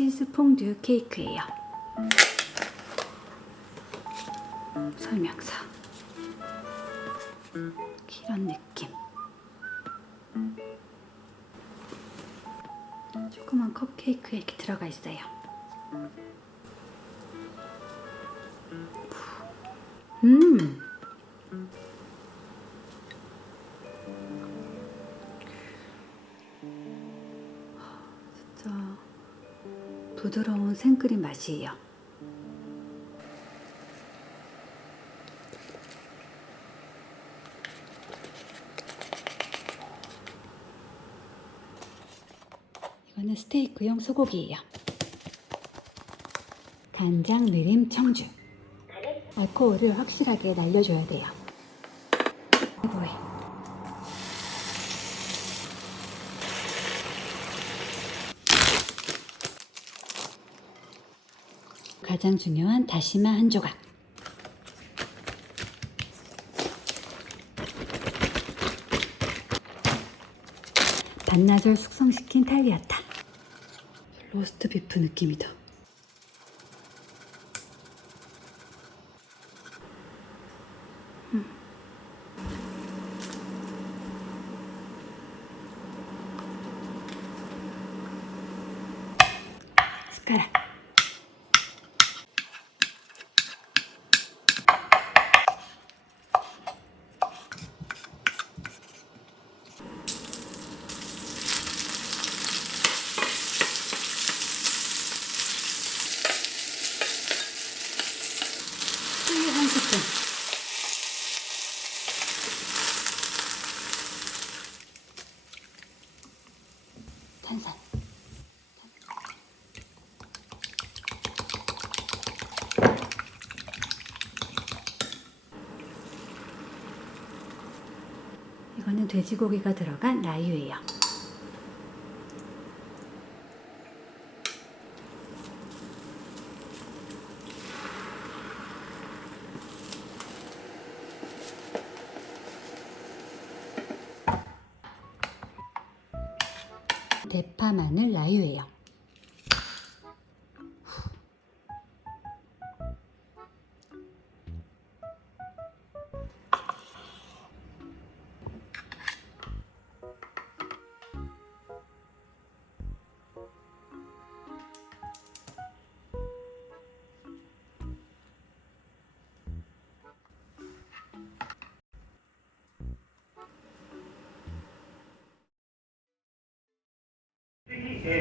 치즈 퐁듀 케이크예요. 설명서. 이런 느낌. 조그만 컵케이크에 이렇게 들어가 있어요. 진짜 부드러운 생크림 맛이에요. 이거는 스테이크용 소고기예요. 간장, 느림, 청주. 알코올을 확실하게 날려줘야 돼요. 보이. 가장 중요한 다시마 한 조각. 반나절 숙성시킨 탈리아타. 로스트 비프 느낌이다. 숟가락. 수유 한 스푼. 탄산. 이거는 돼지고기가 들어간 라유예요. 대파, 마늘, 라유예요.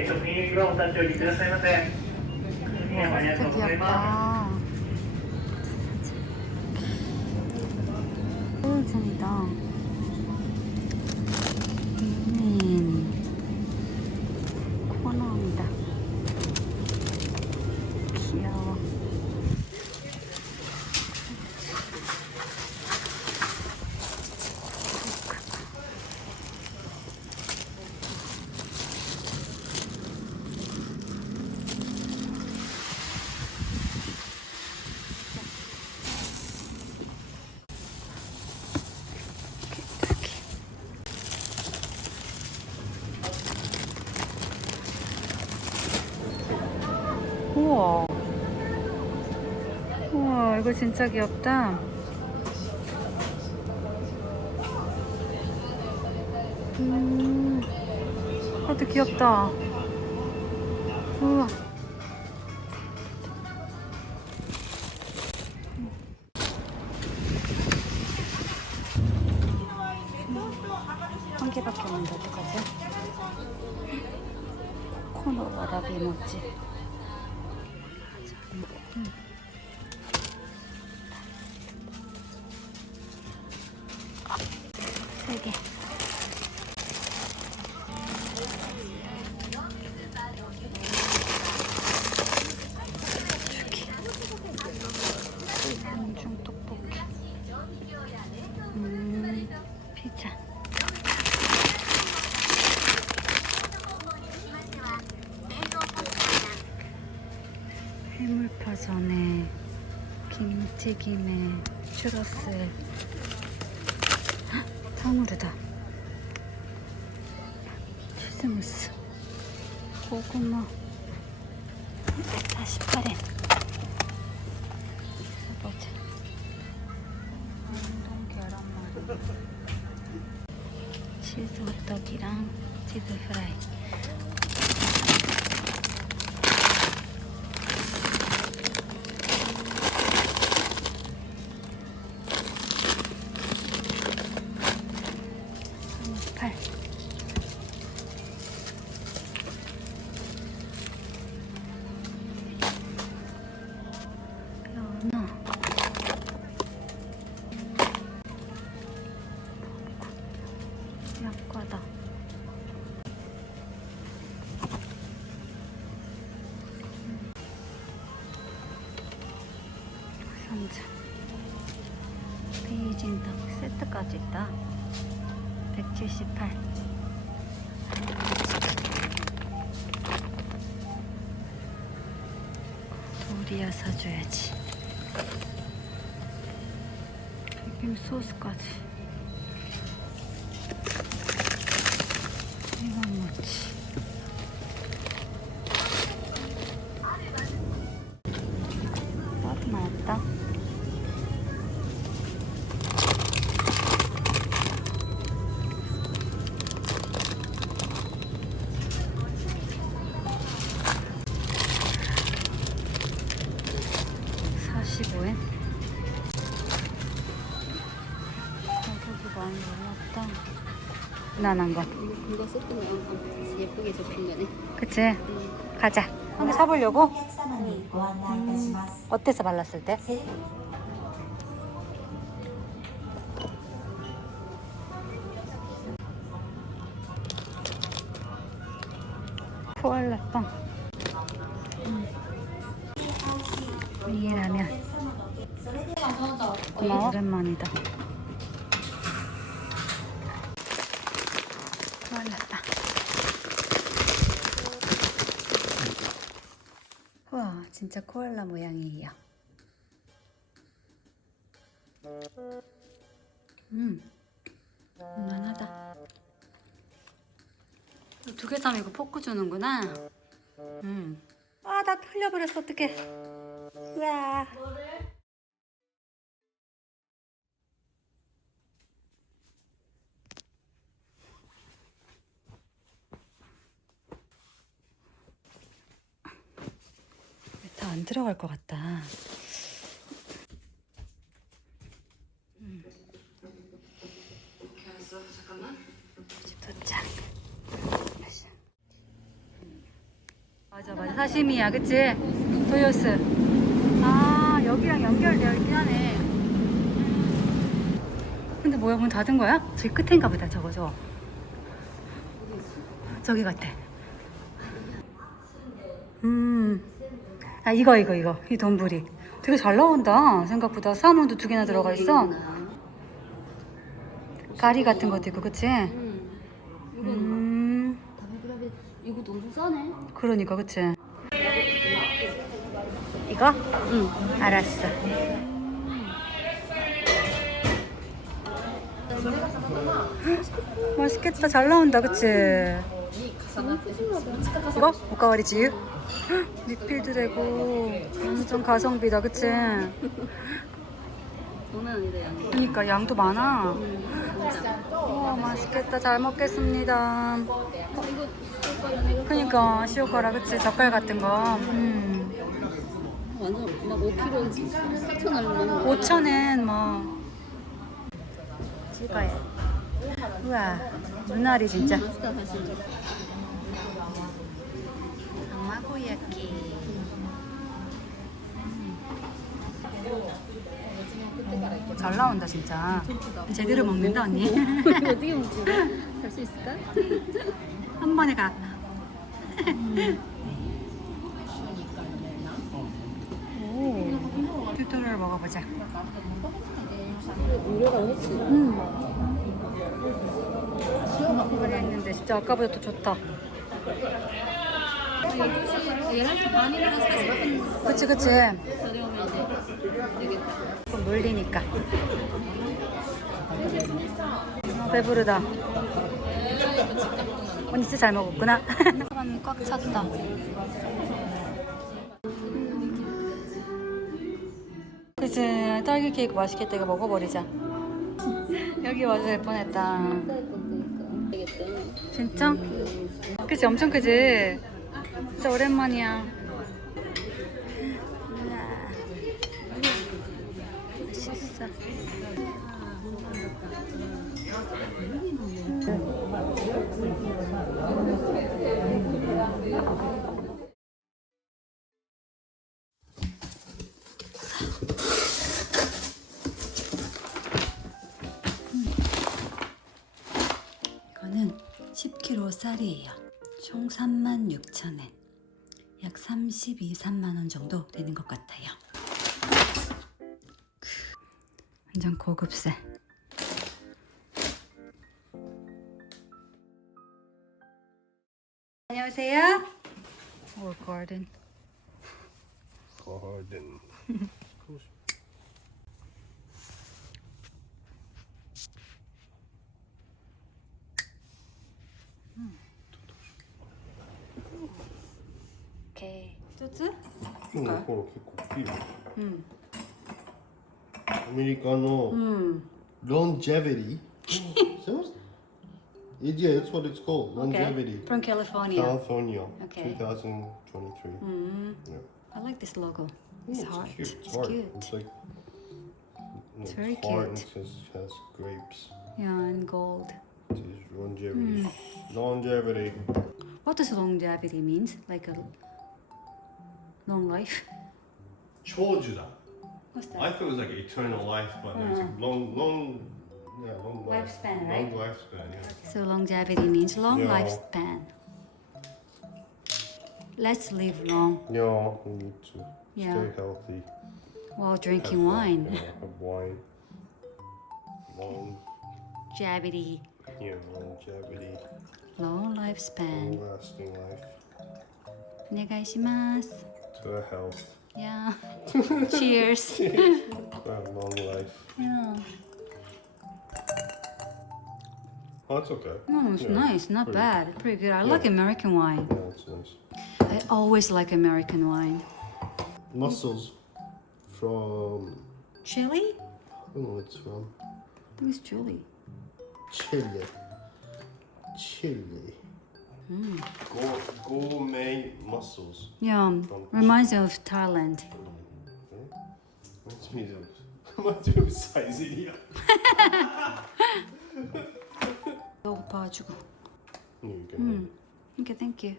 食品はお立ち寄りくださいませ。ありがとうございます。 꿀잼이다. 코너입니다. 귀여워. 우와. 우와, 이거 진짜 귀엽다. 그것도 귀엽다. 우와. 한 개밖에 없는데 어떡하지? 코코넛 와라비 모찌. 세 개. 한중 떡볶이. 피자. 해물파전에 김치김에 추러스. 탕후루다. 치즈무스. 고구마. 48엔. 보자. 운동 계란말이. 치즈 호떡이랑 치즈 프라이. 연어, 약과다. 선자, 베이징 닭 세트까지 있다. 178. 도리야 사줘야지. 튀김 소스까지. 이건 뭐지? 밥 나왔다. $45. 가격이 많이 올랐다. 무난한 거. 이거 세트는 예쁘게 접힌 거네. 그치? 가자. 한번 사보려고? お客様にご案内いたします。 어땠어, 발랐을 때? 코알라 빵. 이 라면. 고마워. 오랜만이다. 코알라 빵. 우와, 진짜 코알라 모양이에요. 만하다. 두 개 사면 이거 포크 주는구나. 아, 나 흘려버렸어. 어떡해. 우와. 다 안 들어갈 것 같다. 알았어, 잠깐만. 집 도착. 맞아, 사시미야, 그치? 토요스. 아, 여기랑 연결되어 있긴 하네. 근데 뭐야, 문 닫은 거야? 저기 끝인가 보다, 저거. 저기 같아. 아, 이거. 이 돈부리. 되게 잘 나온다. 생각보다 사문도 2개나 들어가 있어. 가리 같은 것도 있고, 그치? 이건 다음에 이것도 엄청 싸네. 그러니까, 그치? 이거? 응. 알았어. 맛있겠다. 잘 나온다, 그치? 이거? 오카와리 지유? 리필도 되고 완전 가성비다, 그치? 장난 아니다, 양이. 그러니까 양도 많아. 우와, 맛있겠다. 잘 먹겠습니다. 이거 그러니까 시오카라, 그치? 젓갈 같은 거. 완전 막 5kg 4천 얼마. 5,000엔 뭐. 찍어요. 우와, 눈알이 진짜. 맛있다, 사실. 마고야끼. 잘 나온다, 진짜. 제대로 먹는다, 언니. 이거 어떻게 먹지? 갈 수 있을까? 한 번에 가. 오, 튜토를 먹어보자. 우려가 했지. 시원하게 했는데 진짜 아까보다 더 좋다. 11시 반이랑 40분 그치. 저녁이면 이제 되겠다. 좀 놀리니까. 배부르다. 언니 진짜 잘 먹었구나. 사람이 꽉 찼다. 그치. 딸기 케이크 맛있겠다. 이거 먹어버리자. 여기 와서 될 뻔했다. 되겠다. 진짜? 그치? 엄청 크지? 진짜 오랜만이야. 우와. 맛있어. 이거는 10kg 쌀이에요. 총 36,000엔. 약 32, 3만 원 정도 되는 것 같아요. 완전 고급 쌀. 안녕하세요. 올 가든. Garden. 오케이. 뚜뚜? 今日の頃結構ピール。 응. アメリカの 응. longevity. Yeah, that's what it's called. Okay. Longevity. From California. California. Okay. 2023. 음. Yeah. I like this logo. Oh, It's it's hard. cute. It's hard. cute. It's like It's very hard and cute. it has grapes. Yeah, and gold. It is longevity. Longevity. What does longevity means? Like a long life? 長寿だ. What's I that? thought it was like eternal life, but it's like long life. Lifespan, right? Long lifespan, yeah. So longevity means long Yeah. lifespan. Let's live long Yeah, we need to Yeah. stay healthy. while drinking wine. Yeah, have wine. Longevity. Longevity. Long lifespan. Long lasting life. お願いします. To a health. Yeah. Cheers. To a long life. Yeah. Oh, that's okay. No, it's Yeah, nice. Not pretty- bad. Pretty good. I like American wine. Yeah, it's nice. I always like American wine. Mussels from, Chili? I don't know what it's from. I think it's chili. Chile. Chile. Gourmet mussels. Yeah. Reminds me of Thailand. Reminds me of Siberia. 배고파가지고. You can Okay, thank you.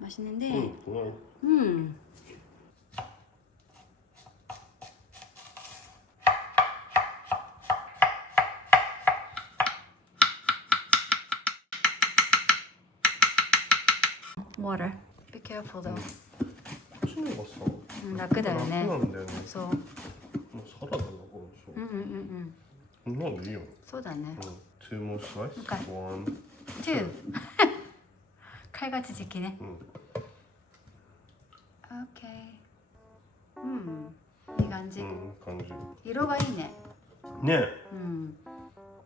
맛있는데. well, Water. Be careful though. チネがさ、楽だよね。楽なんだよね。そう。もうサラダだからさ。なんでいいよ。そうだね。 Two more slice. Okay. One. Two. 칼같이 지키네. Okay. いい感じ。感じ。色がいいね。ねうん。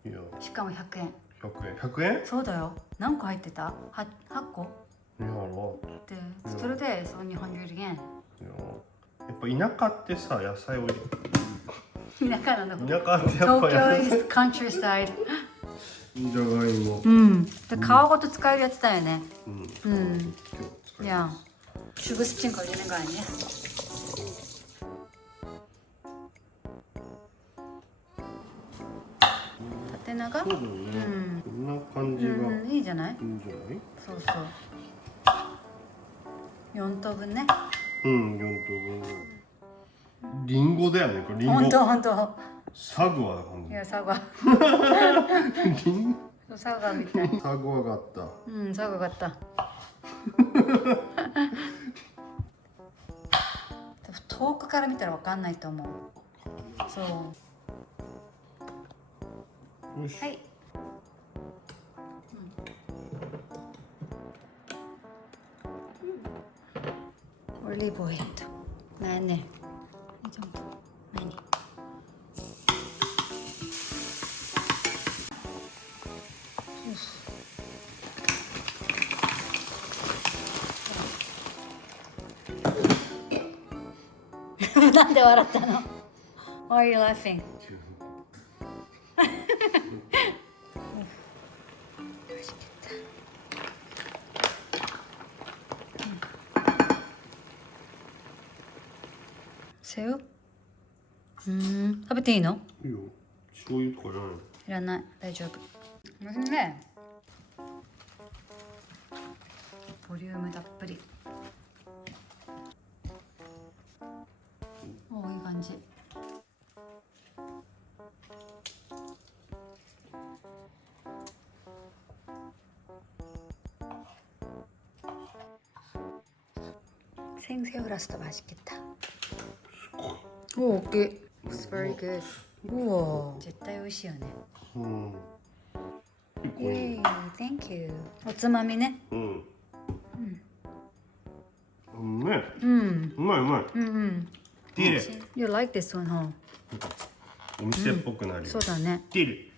え。いや、しかも100円。 100円。100円？そうだよ。何個入ってた？8個？いやろ。で、それでそう200円。いや。やっぱ田舎ってさ、野菜を田舎なの。田舎ってやっぱ東京 is countryside。じゃがいも。うん。で皮ごと使えるやつだよね。うん。 야, 슈그스틴 걸리는 거 아니야? 다 떼나가? そうだよね。こんな感じがいいん いいじゃない? じゃない？そうそう. 4等分ね. うん、4等分。リンゴだよね、これリンゴ。ほんと。サグワだ感じ。いや、サガ. リンサガみたい. サグワがあった。サガ같다. 遠くから見たらわかんないと思う. そう. よし。はい. 올리브 오일도 마늘 이 정도 많이. なんで笑ったの Why are you laughing? 새우? 食べていいのいいよ醤油とかじゃないいらない大丈夫おいしいねボリュームたっぷりおーいい感じ생새우라서도 맛있겠다. 오, 오케이. It's very good. 우와, 絶対美味しいよね。うん結構いい Yay, thank you. おつまみね。うんうめえうん。うまいうまいうん。ティレ You like this one, huh? お店っぽくなるよそうだね。ティレ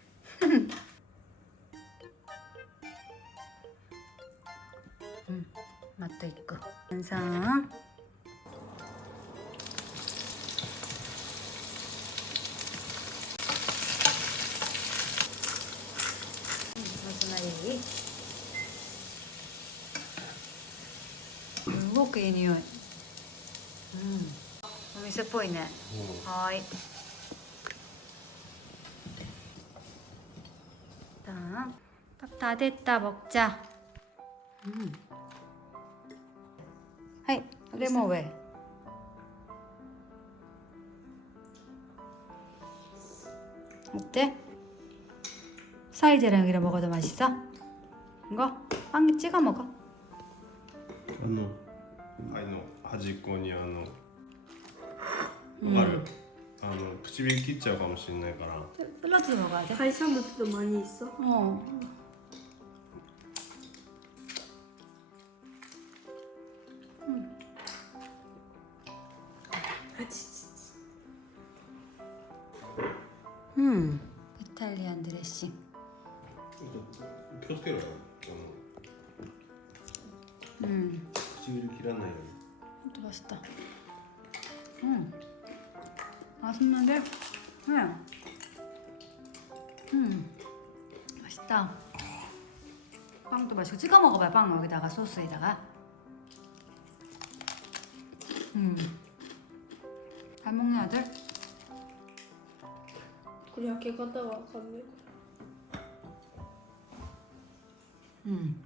맛도 있고. 완성. 로즈마리. すごくいい匂い。お店っぽいね。はーい。일단 밥 다 됐다 먹자. 하이 레몬 왜? 어때? 사이드랑 이랑 먹어도 맛있어? 이거 빵 찍어 먹어. 端っこにわかる唇切っちゃうかもしれないから 샐러드 먹어야 돼?海産物도 많이 있어? 어. 이탈리안 드레싱. 気をつけろよ唇切らないよ 또 맛있다. 맛있는데? 맛있다. 빵도 맛있고 찍어 먹어봐. 빵 여기다가 소스에다가. 잘 먹네 아들. これ開け方がわかんない。 음.